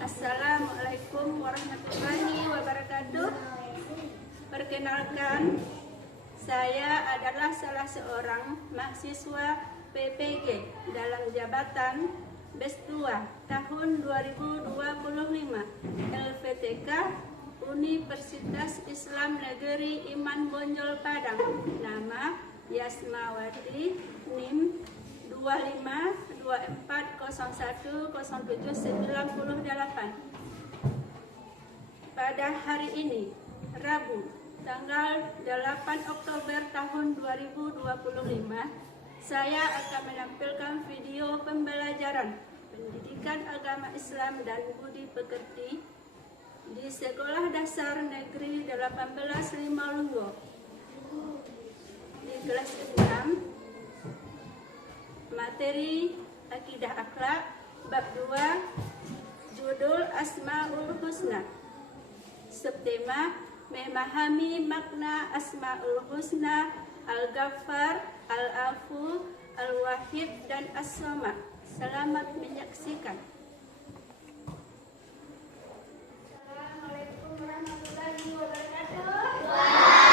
Assalamualaikum warahmatullahi wabarakatuh. Perkenalkan, saya adalah salah seorang mahasiswa PPG dalam jabatan BES2 tahun 2025 LPTK Universitas Islam Negeri Iman Bonjol Padang. Nama Yasmawati, NIM 2524010798. Pada hari ini, Rabu, tanggal 8 Oktober tahun 2025, saya akan menampilkan video pembelajaran pendidikan agama Islam dan budi pekerti di Sekolah Dasar Negeri 18 Limalunggo di kelas 6, materi Akidah Akhlak, bab 2, judul Asmaul Husna. Subtema memahami makna Asmaul Husna, Al-Ghaffar, Al-Afu, Al-Wahid, dan As-Samad. Selamat menyaksikan. Assalamualaikum warahmatullahi wabarakatuh.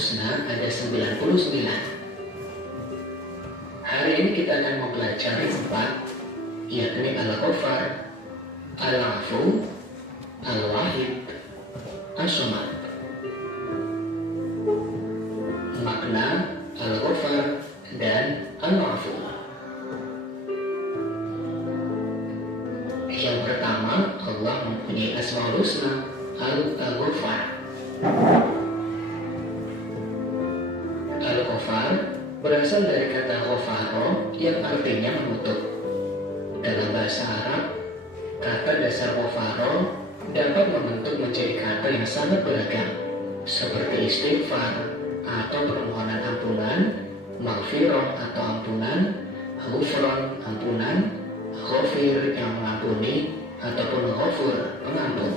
Husna ada 99. Hari ini kita akan mempelajari 4, yakni Al-Ghaffar, Al-Afu, Al-Wahid, As-Samad. Makna Al-Ghaffar dan Al-Afu. Yang pertama, Allah mempunyai Asmaul Husna, Al-Ghaffar. Al-Ghaffar berasal dari kata ghafaro yang artinya menutup. Dalam bahasa Arab, kata dasar ghafaro dapat membentuk menjadi kata yang sangat beragam, seperti istighfar atau permohonan ampunan, maghfirah atau ampunan, ghufran ampunan, ghafir yang mengampuni, ataupun ghafur pengampun.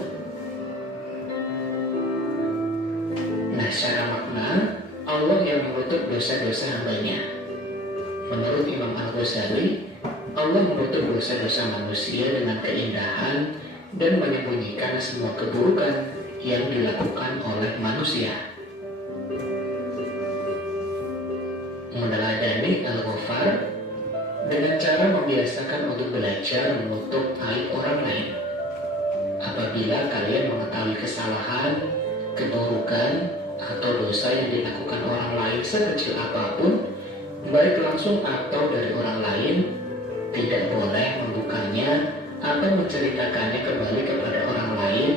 Nah, secara makna, Allah yang menutup dosa-dosa hambanya. Menurut Imam Al-Ghazali, Allah menutup dosa-dosa manusia dengan keindahan dan menyembunyikan semua keburukan yang dilakukan oleh manusia. Meneladani Al-Ghaffar dengan cara membiasakan untuk belajar menutup aib orang lain. Apabila kalian mengetahui kesalahan, keburukan, atau dosa yang dilakukan orang lain sekecil apapun, baik langsung atau dari orang lain, tidak boleh membukanya atau menceritakannya kembali kepada orang lain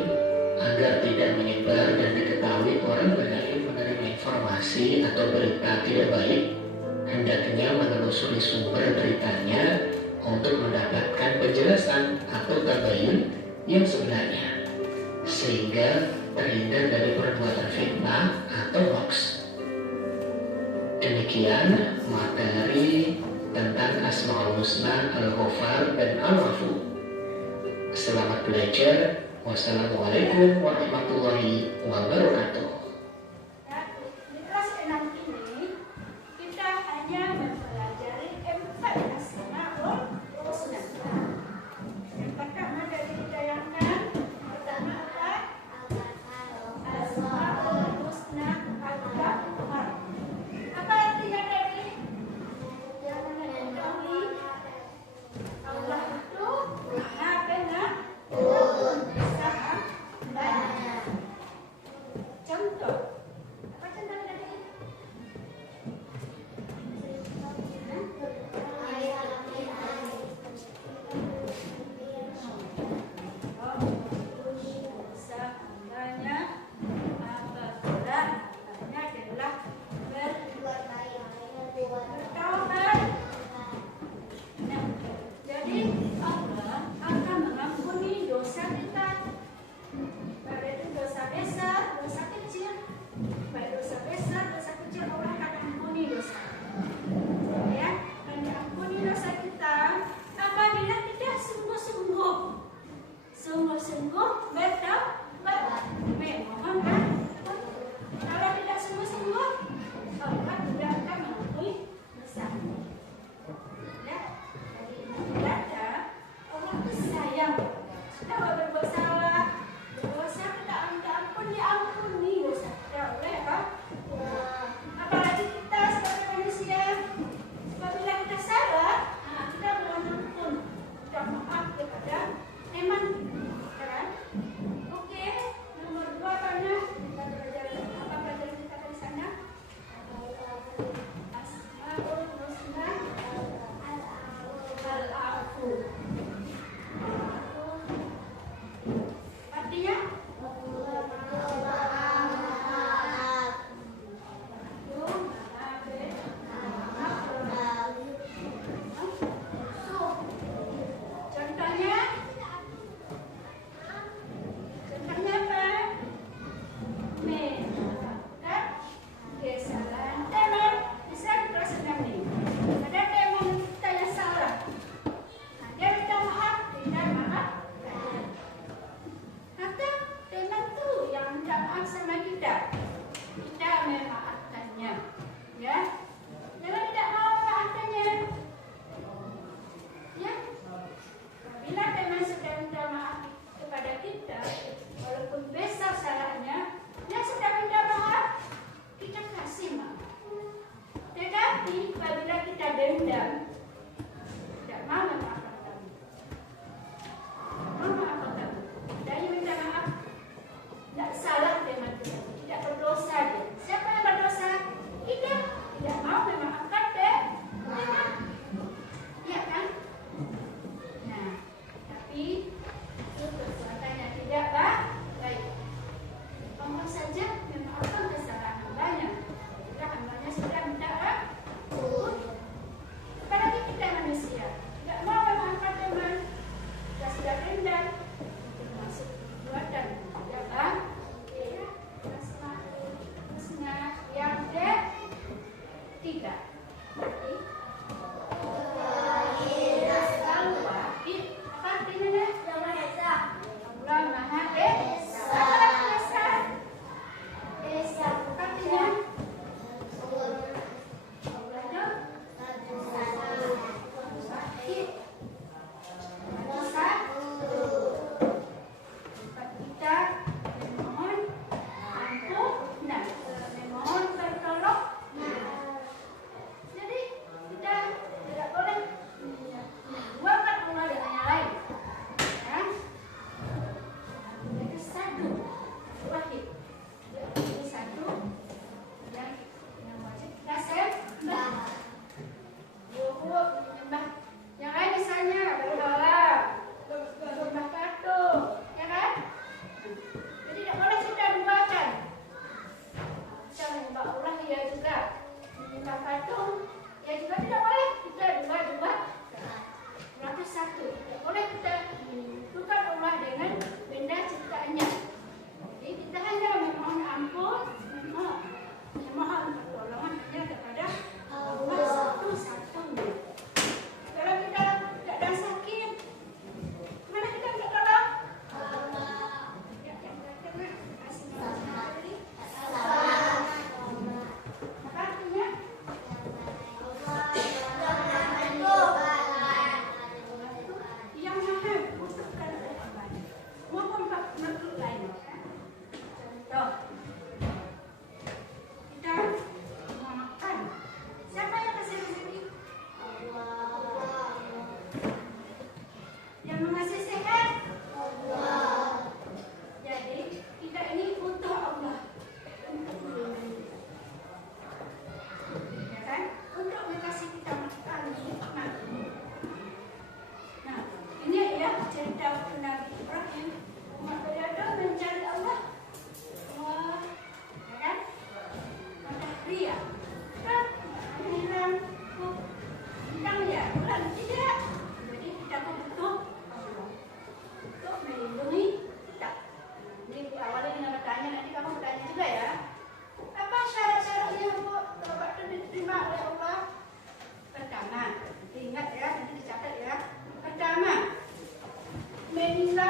agar tidak menyebar dan diketahui orang lain menerima informasi atau berita tidak baik. Hendaknya menelusuri sumber beritanya untuk mendapatkan penjelasan atau tabayun yang sebenarnya, sehingga terhindar dari perbuatan fitnah atau hoax. Demikian materi tentang Asmaul Husna, Al-Ghaffar, dan Al-Afu. Selamat belajar. Wassalamualaikum warahmatullahi wabarakatuh. Di kelas 6 ini kita hanya mempelajari 4 Asmaul Husna. Yang pertama dari ditayangkan, pertama apa? Asmaul Husna Al-Ghaffar. Apa artinya tadi? Yang mengetahui Allah itu Maha Pengampun, Maha Banyak. Contoh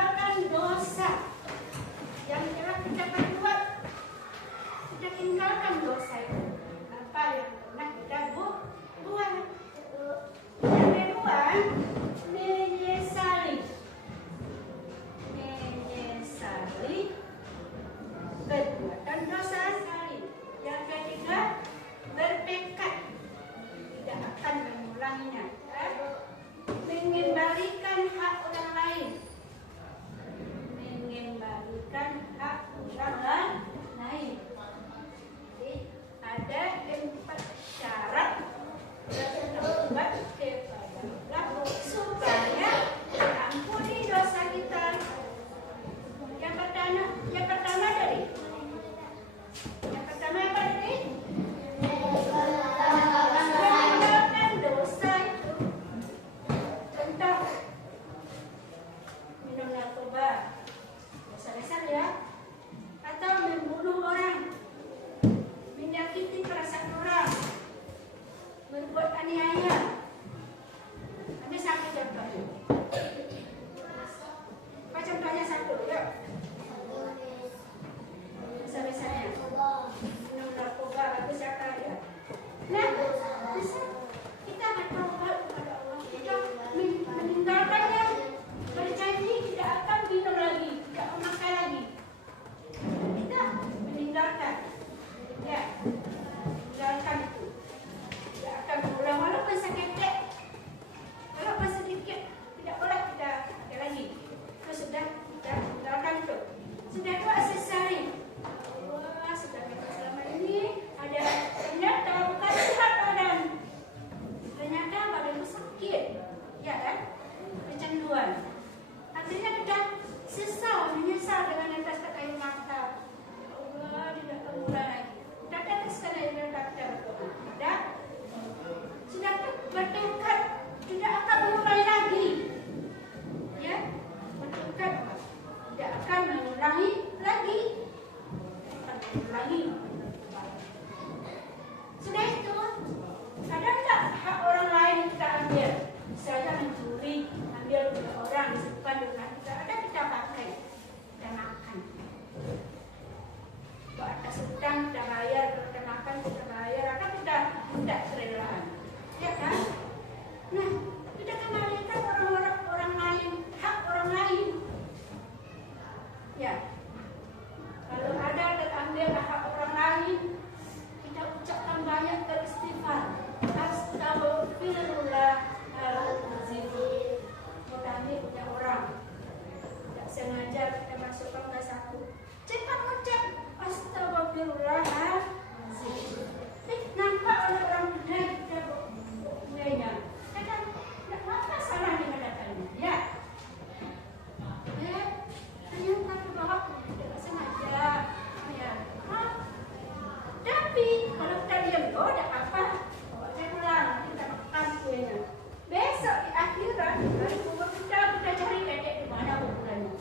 tinggalkan dosa yang telah kita perbuat. Kita tinggalkan dosa itu. Apa yang pernah kita buat. Yang kedua, menyesali. Menyesali perbuatan dosa. Yang ketiga, bertekad tidak akan mengulanginya. Mengembalikan hak orang lain. Mengembalikan hak orang lain. Jadi ada 4 syarat yang terbuat kepada Allah supaya ampuni dosa kita. Yang pertama dari apa tadi? Meninggalkan dosa itu. Contoh, minum narkoba, dosa besar ya. Atau membunuh orang, menyakiti perasaan orang, berbuat aniaya. Ambil satu contoh. Apa contohnya satu? Yuk. Dosa besarnya. Minum narkoba, habis apa ya? Nah, bisa kita bertobat kepada Allah. Kita meninggalkannya, berjanji tidak akan minum lagi, tidak memakai lagi. Kita meninggalkan, ya, meninggalkan itu. Tidak akan berulang walaupun sakit, walaupun sedikit, tidak boleh kita pakai lagi. Itu sudah kita tinggalkan itu. Sudah itu aksesori. Sudah kita selama ini ada ternyata bukan sehat badan, ternyata badan itu sakit, ya kan? Kecanduan. Akhirnya kita menyesal dengan atas air mata. Allah tidak terulang lagi. Kita teteskan air mata. Dan sudah bertekad tidak akan mengulangi lagi, ya, bertekad tidak akan mengulangi lagi. Sudah itu, ada tak hak orang lain kita ambil? Misalnya mencuri, ambil punya orang, disimpan di rumah kita, ada kita pakai, kita makan. Kalau atas hutang kita bayar, kalau kita makan kita bayar, atau kita tidak kerelaan, ya kan? Nah, kita kembalikan orang lain, hak orang lain, ya. Kalau ada terambil hak orang lain, kita ucapkan banyak beristighfar. Astagfirullahaladzim. Kita ambil punya orang, tidak sengaja kita masukkan ke saku. Cepat ucap astagfirullahaladzim. Nampak oleh orang muda kita punyanya. Kadang tidak apa salah dengan datanya. Ya. Ya. Hanya satu bahwa tidak sengaja. Ya. Tapi kalau kita diam, oh tidak apa. Saya pulang, kita makan kuenya. Besok di akhirat, hari kubur kita cari dedek di mana kuburannya.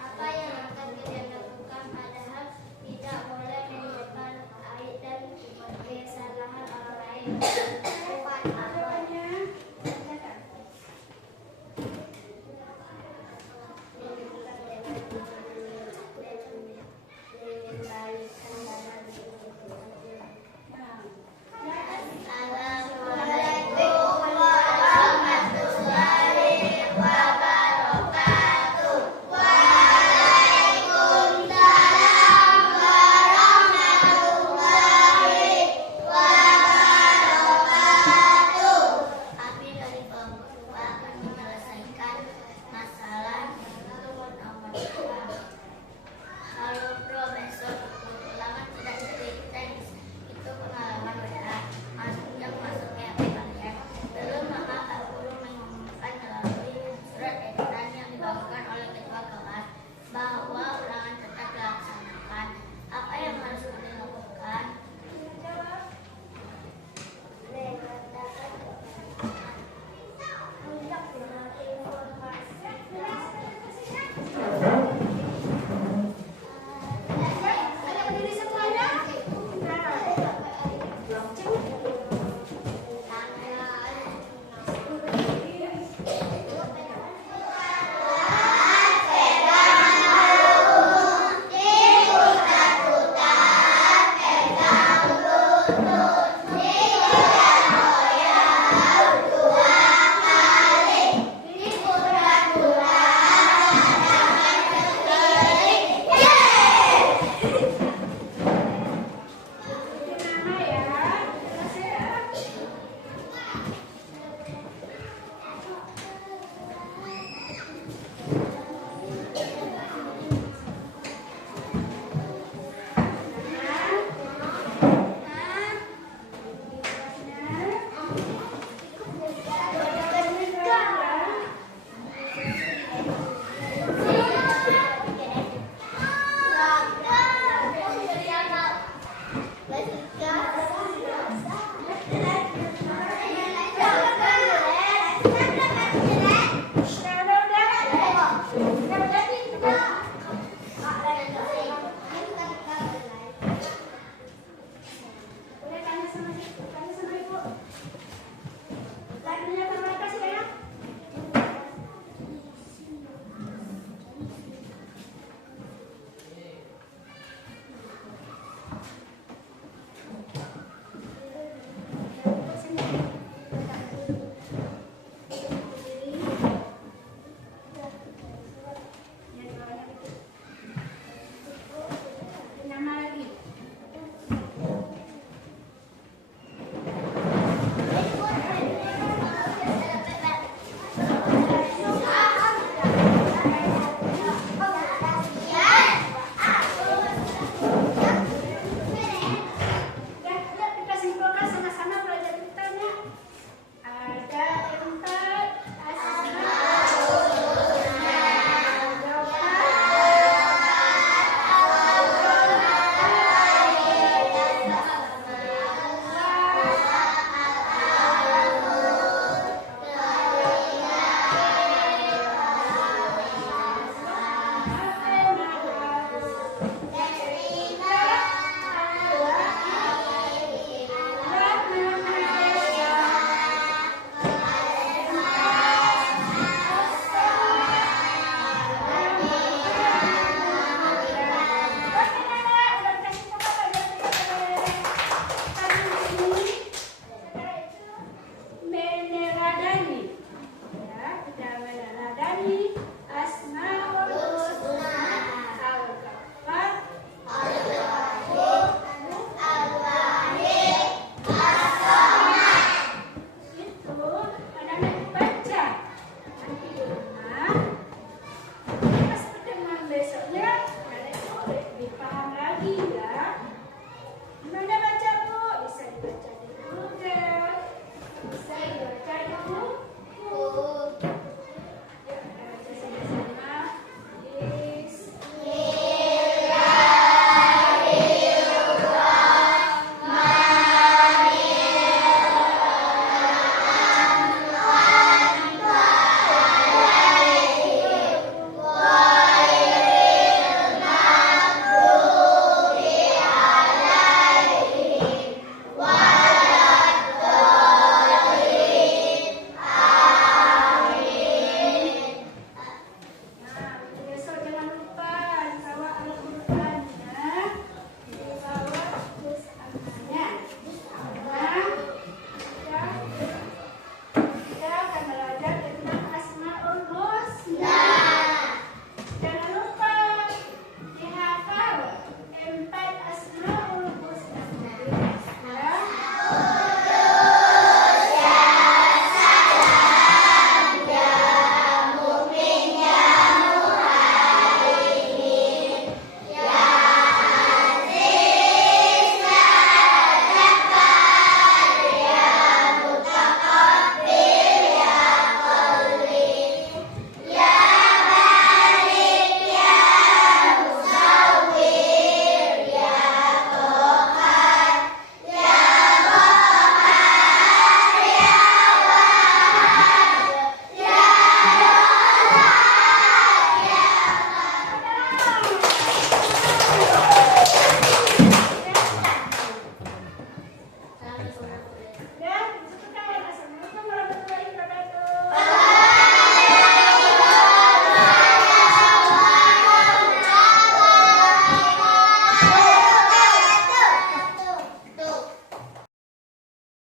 Apa yang akan kalian lakukan padahal tidak boleh menyebabkan aib dan kesalahan orang lain.